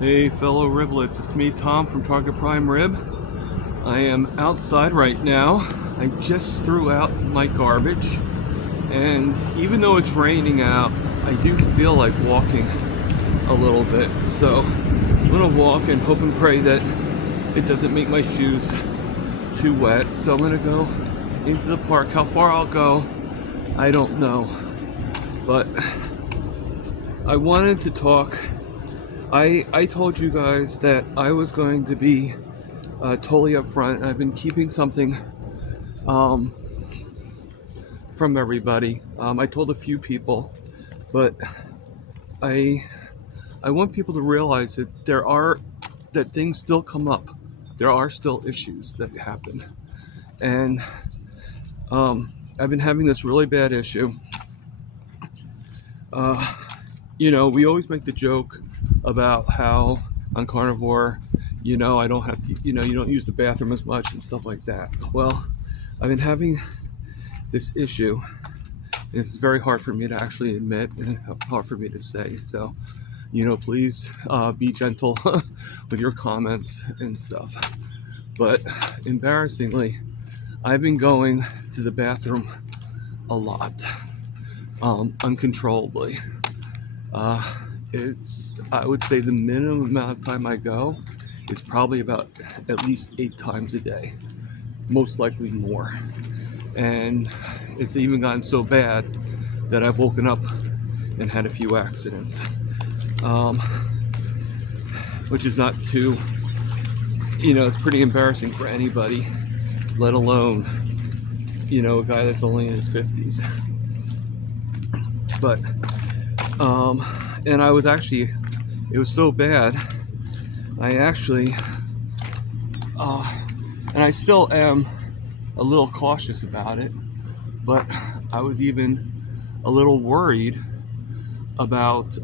Hey fellow riblets, it's me Tom from Target Prime Rib. I am outside right now. I just threw out my garbage, and even though it's raining out, I do feel like walking a little bit. So I'm gonna walk and hope and pray that it doesn't make my shoes too wet. So I'm gonna go into the park. How far I'll go, I don't know. But I wanted to talk. I told you guys that I was going to be totally upfront. I've been keeping something from everybody. I told a few people, but I want people to realize that things still come up. There are still issues that happen, and I've been having this really bad issue. We always make the joke about how on Carnivore, I don't have to, you don't use the bathroom as much and stuff like that. Well, I've been having this issue. It's very hard for me to actually admit and hard for me to say. So, please be gentle with your comments and stuff. But embarrassingly, I've been going to the bathroom a lot, uncontrollably. I would say the minimum amount of time I go is probably about at least 8 times a day, most likely more. And it's even gotten so bad that I've woken up and had a few accidents, which is not too, it's pretty embarrassing for anybody, let alone, a guy that's only in his 50s. But, and I was actually, it was so bad, I actually, and I still am a little cautious about it, but I was even a little worried about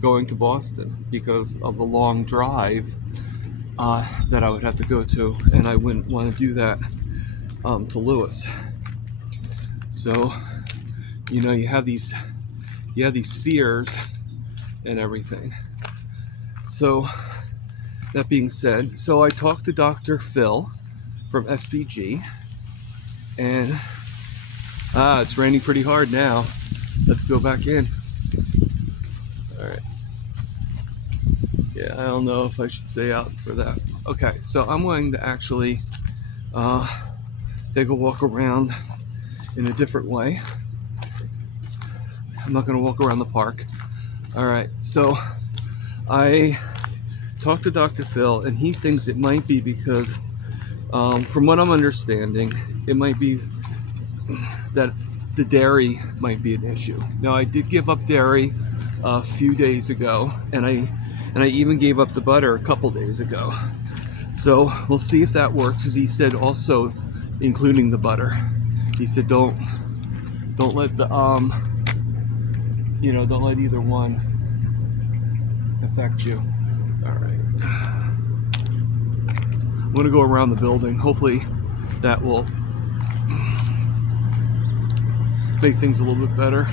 going to Boston because of the long drive that I would have to go to, and I wouldn't want to do that to Lewis. So, you have these fears and everything. So that being said, so I talked to Dr. Phil from SBG, and it's raining pretty hard now. Let's go back in. All right. Yeah, I don't know if I should stay out for that. Okay, so I'm going to actually take a walk around in a different way. I'm not going to walk around the park. All right, so I talked to Dr. Phil, and he thinks it might be because, from what I'm understanding, it might be that the dairy might be an issue. Now, I did give up dairy a few days ago, and I even gave up the butter a couple days ago. So we'll see if that works, because he said also including the butter. He said don't let the don't let either one affect you. All right. I'm going to go around the building. Hopefully that will make things a little bit better.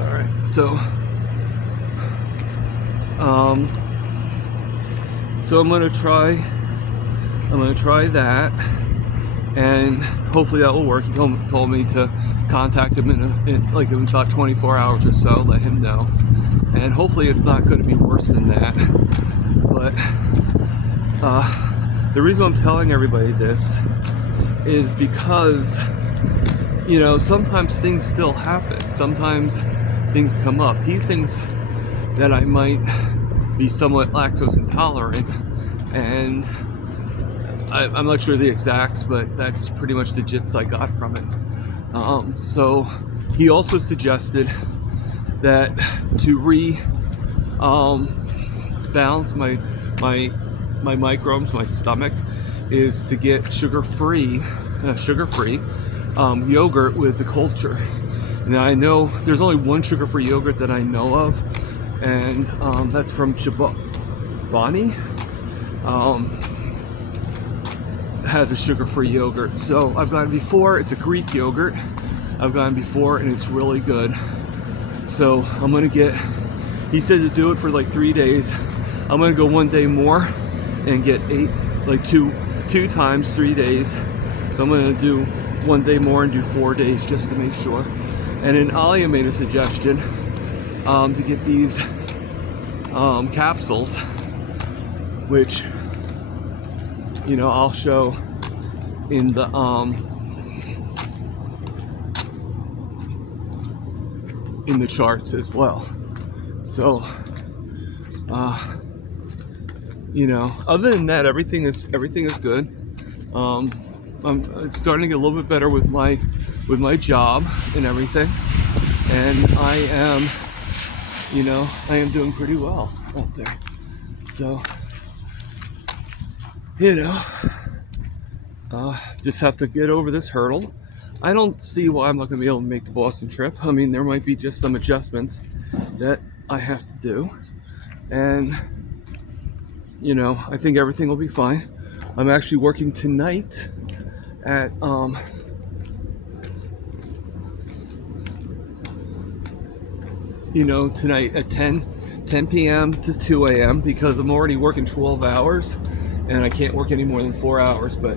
All right. So I'm going to try that, and hopefully that will work. He told me to contact him in about 24 hours or so, let him know, and hopefully it's not going to be worse than that. But the reason I'm telling everybody this is because sometimes things still happen, sometimes things come up. He thinks that I might be somewhat lactose intolerant, and I'm not sure the exacts, but that's pretty much the gist I got from it. So he also suggested that to balance my microbes, my stomach, is to get sugar-free yogurt with the culture. Now, I know there's only one sugar-free yogurt that I know of, and that's from Chobani. Has a sugar-free yogurt. So I've gotten before. It's a Greek yogurt. I've gotten before, and it's really good. So I'm gonna he said to do it for like 3 days. I'm gonna go 1 day more and get two times 3 days. So I'm gonna do 1 day more and do 4 days just to make sure. And then Alia made a suggestion to get these capsules, which, you know, I'll show in the charts as well. So you know, other than that, everything is good. It's starting to get a little bit better with my job and everything, and I am doing pretty well out there. So, you know, just have to get over this hurdle. I don't see why I'm not going to be able to make the Boston trip. I mean, there might be just some adjustments that I have to do, and you know, I think everything will be fine. I'm actually working tonight at tonight at 10 p.m. to 2 a.m. because I'm already working 12 hours and I can't work any more than 4 hours, but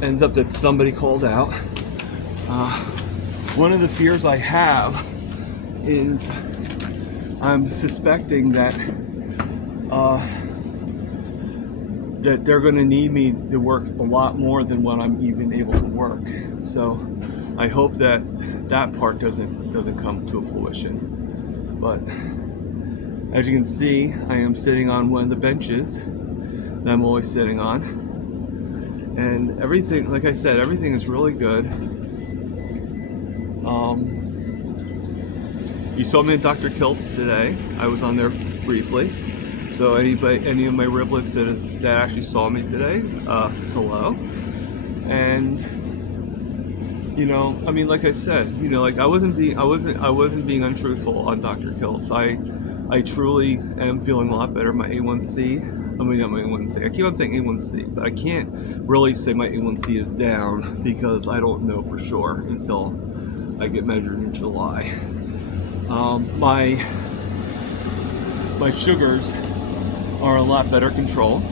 ends up that somebody called out. One of the fears I have is I'm suspecting that they're going to need me to work a lot more than what I'm even able to work. So I hope that part doesn't come to fruition. But as you can see, I am sitting on one of the benches that I'm always sitting on, and everything, like I said, everything is really good. You saw me at Dr. Kilt's today. I was on there briefly. So any of my riblets that actually saw me today, hello. And you know, I mean, like I said, you know, like I wasn't being untruthful on Dr. Kilt's. I truly am feeling a lot better. My A1C, I mean, not my A1C. I keep on saying A1C, but I can't really say my A1C is down because I don't know for sure until I get measured in July. My sugars are a lot better control.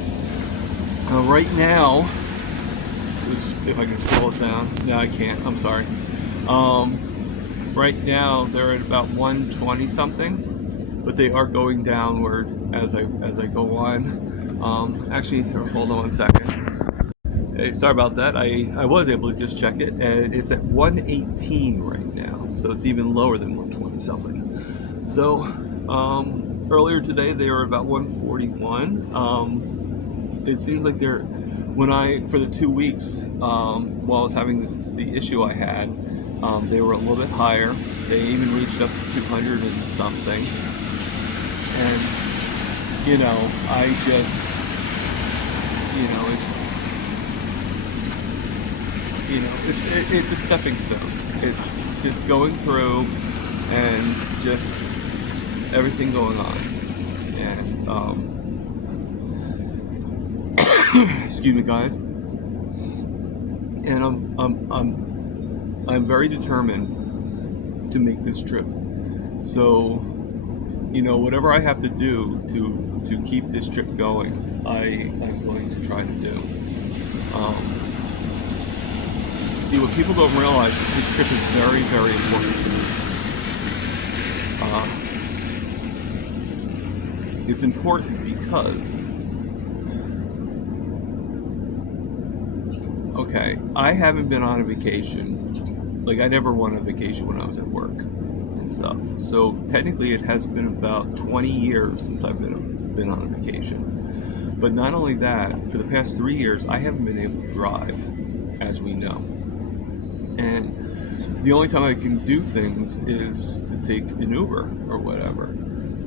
Right now, if I can scroll it down, no, I can't. I'm sorry. Right now they're at about 120 something, but they are going downward as I go on. Actually, hold on 1 second. Hey, sorry about that. I was able to just check it, and it's at 118 right now, so it's even lower than 120 something. So earlier today they were about 141. It seems like for the 2 weeks while I was having the issue I had, they were a little bit higher. They even reached up to 200 and something. And you know, I just, you know, it's a stepping stone. It's just going through and just everything going on. And excuse me, guys. And I'm very determined to make this trip. So, you know, whatever I have to do to keep this trip going, I'm going to try to do. See, what people don't realize is this trip is very, very important to me. It's important because, okay, I haven't been on a vacation. Like, I never went on vacation when I was at work and stuff. So technically it has been about 20 years since I've been on a vacation. But not only that, for the past 3 years, I haven't been able to drive, as we know. And the only time I can do things is to take an Uber or whatever.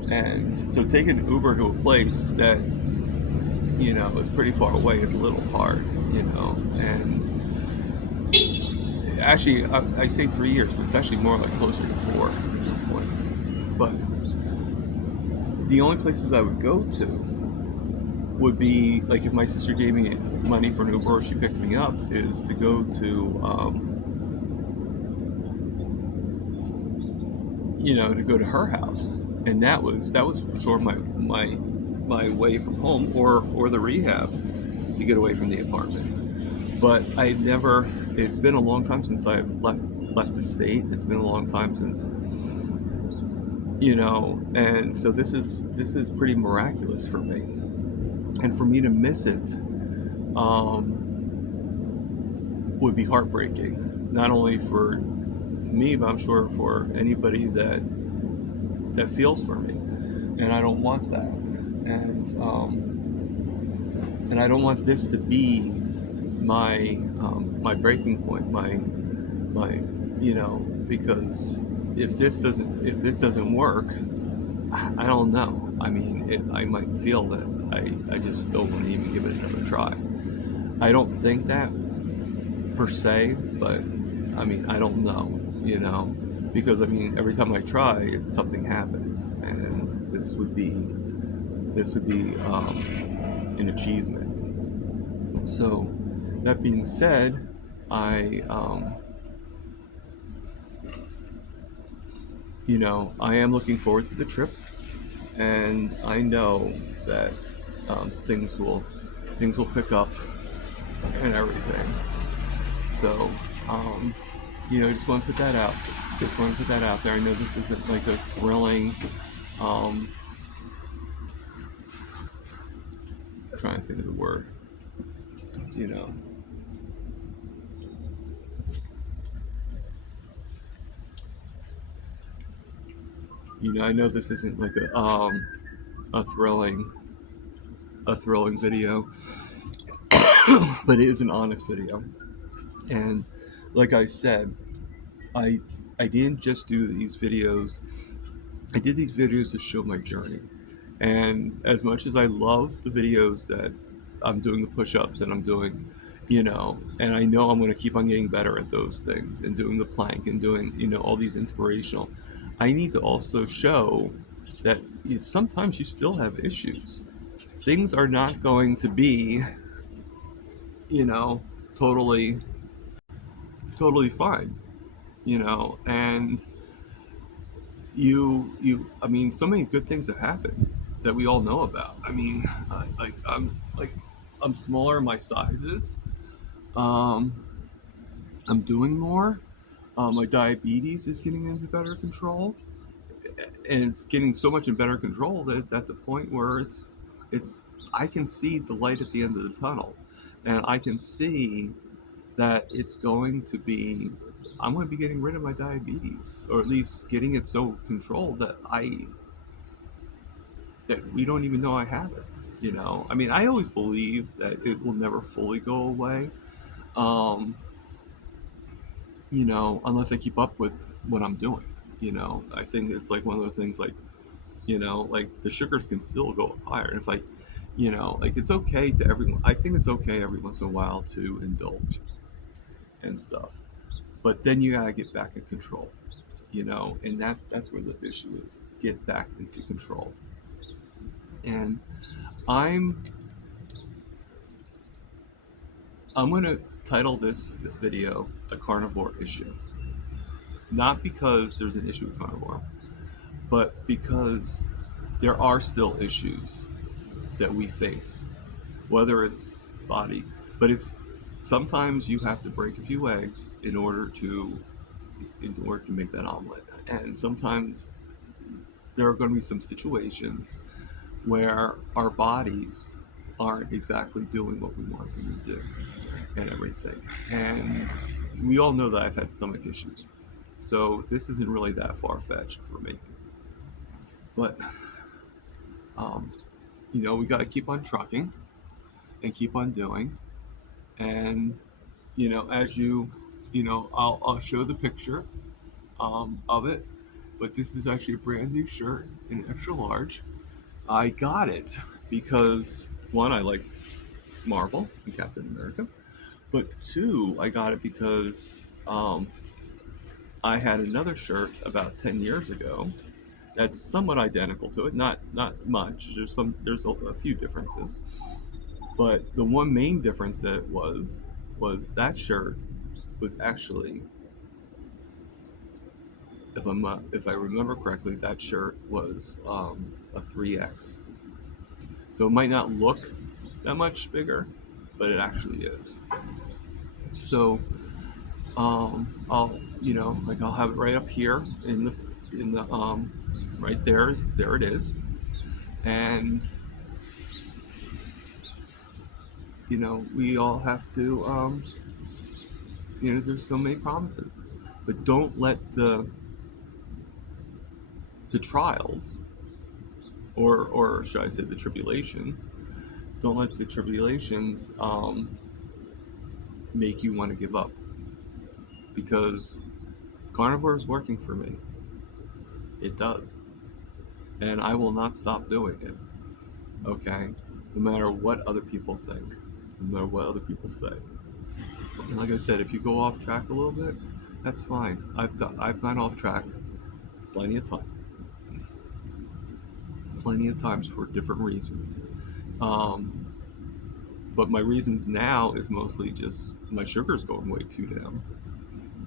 And so taking an Uber to a place that, you know, is pretty far away is a little hard, you know. And actually, I say 3 years, but it's actually more like closer to 4 at this point. But the only places I would go to would be, like, if my sister gave me money for an Uber or she picked me up, is to go to, to go to her house, and that was sort of my way from home, or the rehabs, to get away from the apartment. But I never. It's been a long time since I've left the state. It's been a long time since, and so this is pretty miraculous for me, and for me to miss it would be heartbreaking, not only for me, but I'm sure for anybody that feels for me, and I don't want that, and I don't want this to be my breaking point, my because if this doesn't work, I don't know. I mean, I might feel that I just don't want to even give it another try. I don't think that per se, but I mean, I don't know, because I mean, every time I try, something happens, and this would be an achievement. So, that being said, I I am looking forward to the trip, and I know that things will pick up and everything. So, um, just want to put that out. Just want to put that out there. I know this isn't like a thrilling. Um, trying to think of the word. You know, I know this isn't like a thrilling a thrilling video, but it is an honest video. And like I said, I I didn't just do these videos. I did these videos to show my journey. And as much as I love the videos that I'm doing, the push-ups and I'm doing, and I know I'm going to keep on getting better at those things, and doing the plank and doing, all these inspirational, I need to also show that sometimes you still have issues. Things are not going to be, you know, totally, totally fine, and I mean, so many good things have happened that we all know about. I mean, I'm smaller in my sizes. Um, I'm doing more. My diabetes is getting into better control, and it's getting so much in better control that it's at the point where it's I can see the light at the end of the tunnel, and I can see that it's going to be I'm going to be getting rid of my diabetes, or at least getting it so controlled that we don't even know I have it. I mean, I always believe that it will never fully go away, um, unless I keep up with what I'm doing. I think it's like one of those things, like, like the sugars can still go up higher. And if I, like, it's okay to everyone. I think it's okay every once in a while to indulge and stuff, but then you gotta get back in control, and that's where the issue is. Get back into control. And I'm I'm gonna title this video a carnivore issue, not because there's an issue with carnivore, but because there are still issues that we face, whether it's body, but it's sometimes you have to break a few eggs in order to make that omelet, and sometimes there are going to be some situations where our bodies aren't exactly doing what we want them to do, and everything. And we all know that I've had stomach issues, so this isn't really that far-fetched for me. But um, we got to keep on trucking and keep on doing. And as I'll show the picture of it. But this is actually a brand new shirt in extra large. I got it because, one, I like Marvel and Captain America, but two, I got it because I had another shirt about 10 years ago that's somewhat identical to it. Not much. There's a few differences, but the one main difference that was that shirt was actually if I remember correctly, that shirt was a 3X. So it might not look that much bigger, but it actually is. So I'll I'll have it right up here in the right there it is, and we all have to there's so many promises, but don't let the trials, or should I say the tribulations, don't let the tribulations make you want to give up, because carnivore is working for me. It does, and I will not stop doing it. Okay, no matter what other people think, no matter what other people say. And like I said, if you go off track a little bit, that's fine. I've gone off track plenty of times, plenty of times for different reasons. Um, but my reasons now is mostly just my sugar's going way too down,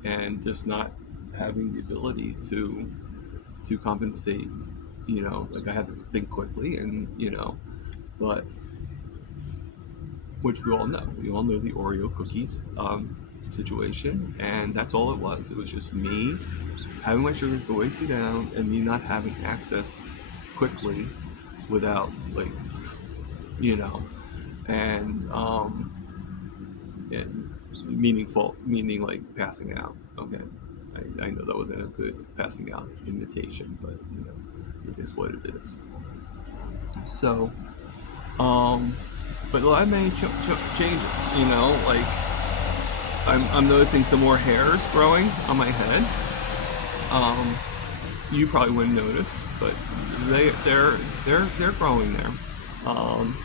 and just not having the ability to compensate. Like I have to think quickly, and but which we all know. We all know the Oreo cookies situation, and that's all it was. It was just me having my sugars go way too down, and me not having access quickly without you know, and meaning like passing out. Okay, I know that wasn't a good passing out imitation, but it is what it is. So, but a lot of many changes. Like I'm noticing some more hairs growing on my head. Um, you probably wouldn't notice, but they're growing there. Um,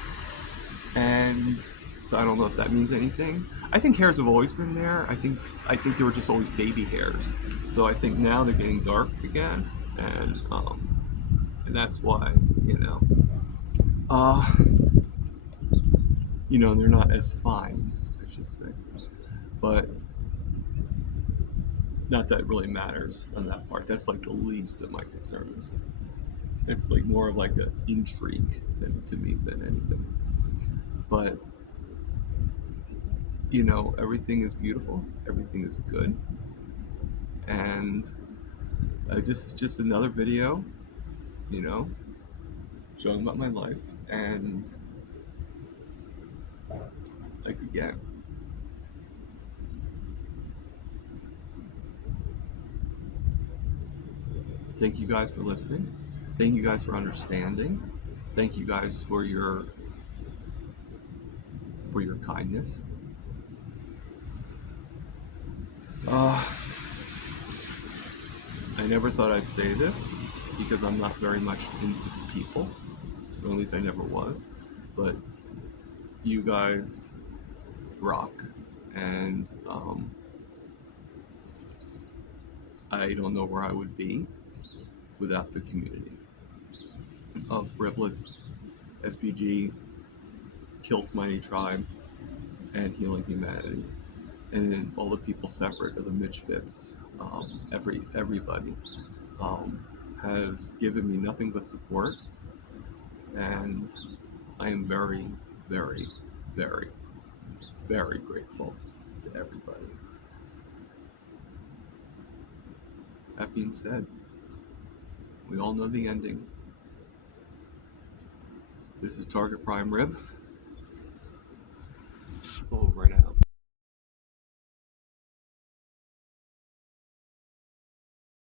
and so I don't know if that means anything. I think hairs have always been there. I think they were just always baby hairs. So I think now they're getting dark again, and that's why uh, they're not as fine, I should say. But not that it really matters on that part. That's like the least of my concerns. It's like more of like an intrigue to me than anything. But everything is beautiful, everything is good, and just another video, you know, showing about my life, and like again, thank you guys for listening. Thank you guys for understanding. Thank you guys for your kindness. Uh, I never thought I'd say this because I'm not very much into people, or at least I never was. But you guys rock, and I don't know where I would be without the community of Riblets, SBG, Kilt's Mighty Tribe, and Healing Humanity, and then all the people separate of the Mitchfits. Everybody has given me nothing but support, and I am very, very, very, very grateful to everybody. That being said, we all know the ending. This is Target Prime Rib.